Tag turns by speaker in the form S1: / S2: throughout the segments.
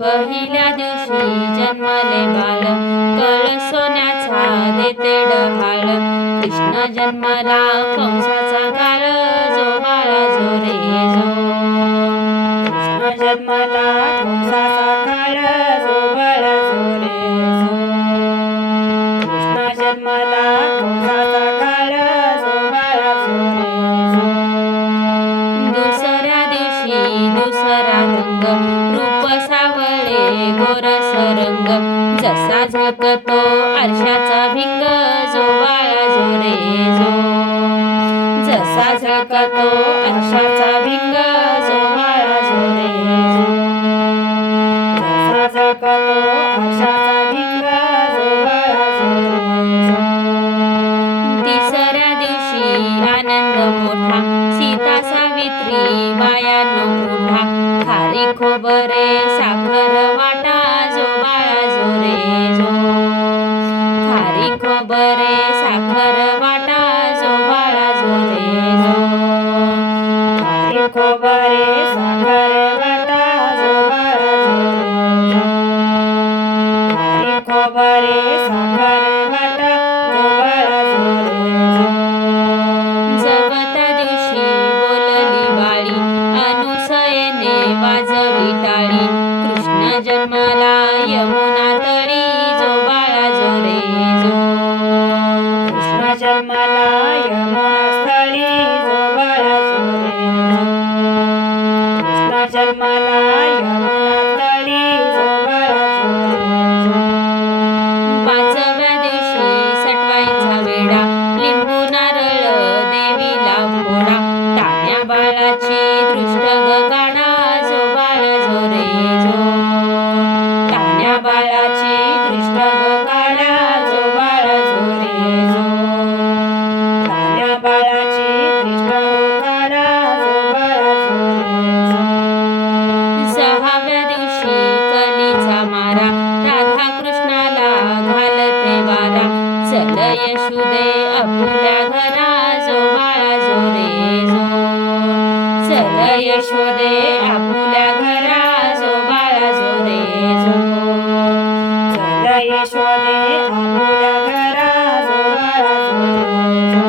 S1: पहिल्या दिवशी जन्मले बाल. कळ सोन्याचा देते डहाळ कृष्ण जन्मला कंसाचा काळ जो बाळा जो रे जो.
S2: कृष्ण जन्मला कंसाचा काळ जो बाळा जो रे जो. कृष्ण जन्मला कंसाचा काळ जो बाळा जो रे जो.
S1: दुसऱ्या दिवशी दुसरा रंग. गोरस रंग जसा झळकतो आरशाचा भिंग जो बाळा जो रे जो. जसा झळकतो आरशाचा भिंग जो बाळा जो रे जो.
S2: जसा झळकतो आरशाचा भिंग जो बाळा जो. रे
S1: तिसऱ्या दिवशी आनंद मोठा सीता सावित्री बायानो मोठा. खारी खोबरे कृष्ण जन्माला यशुदे आपुल्या घरा जो बाळा जो रे जो चल यशोदे आपुल्या घरा जो बाळा जो रे जो
S2: चल यशोदे आपुल्या घरा जो बाळा जो रे जो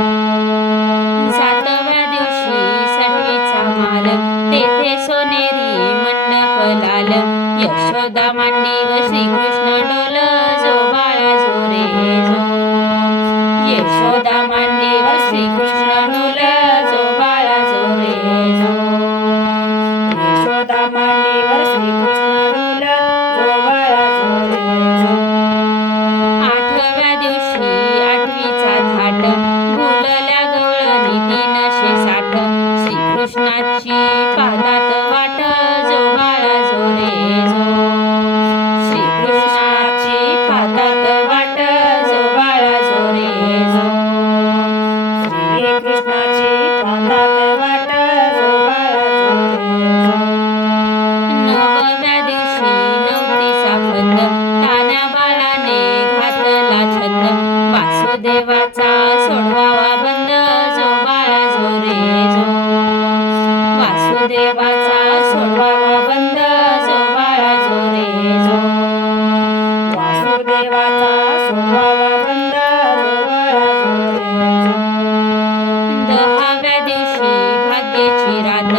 S1: सातव्या दिवशी सटवीचा माल तेथे सोनेरी मंडप लाल यशोदा मांडीव श्रीकृष्ण डोल देवाचा सोडवावा बंद जो बाळा जो रे जो. वासुदेवाचा सोडवावा बंद जो बाळा जो. रे जो
S2: वासुदेवाचा सोडवावा बंद
S1: दहाव्या दिवशी भाग्याची रात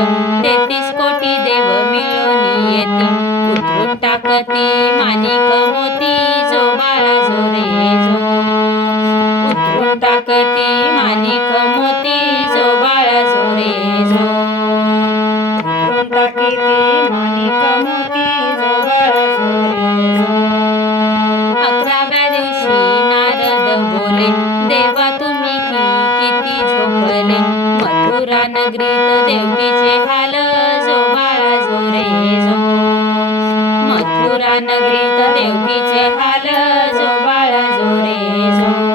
S1: तेहतीस कोटी देव मिळून येती. उतरून टाकती माणिक मोती जो बाळा जो रे जो. देवकीचे हाल जो बाळा जो. रे जो मथुरा नगरीत देवकीचे हाल जो बाळा जो रे जो.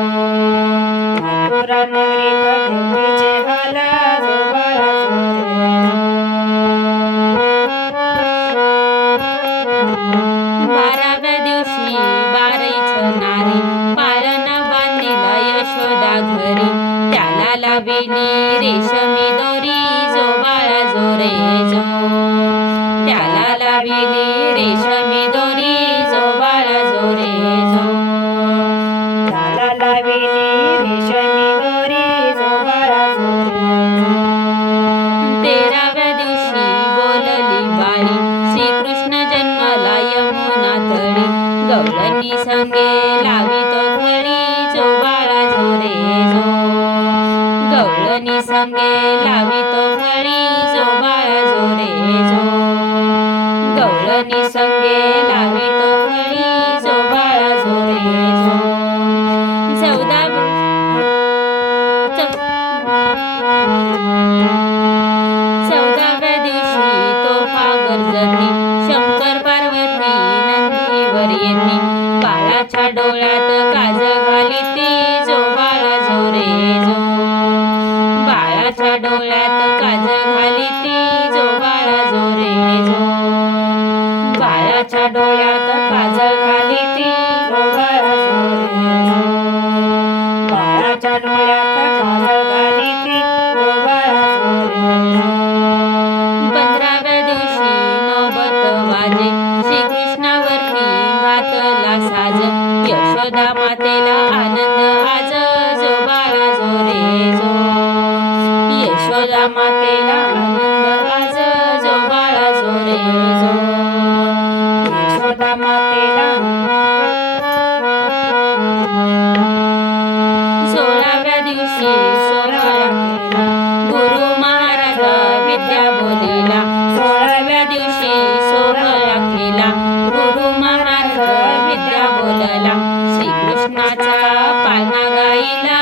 S1: दोरी त्याला लाविली रेशमी दोरी जो बाळा जो।
S2: त्याला लाविली रेशमी दोरी जो बाळा जो।
S1: तेराव्या दिवशी बोलली बाळी श्रीकृष्ण जन्मला यमुना तळी। गवळणी संगे लावितो खळी जो बाळा जो। रे संगे गवळणी संगे लावितो खळी जो बाळा जो रे जो चौदा चौदाव्या दिवशी तो फागर शंकर साज यशोदा मातेला आनंद आज जो बाळा जो. रे जो यशोदा मातेला आनंद आज जो बाळा जो. रे जो
S2: यशोदा मातेला
S1: सोळाव्या दिवशी गुरु महाराज विद्या बोलिला. सोळाव्या दिवशी सोहळा केला गुरु बोलला श्रीकृष्णाचा पाळणा गाईला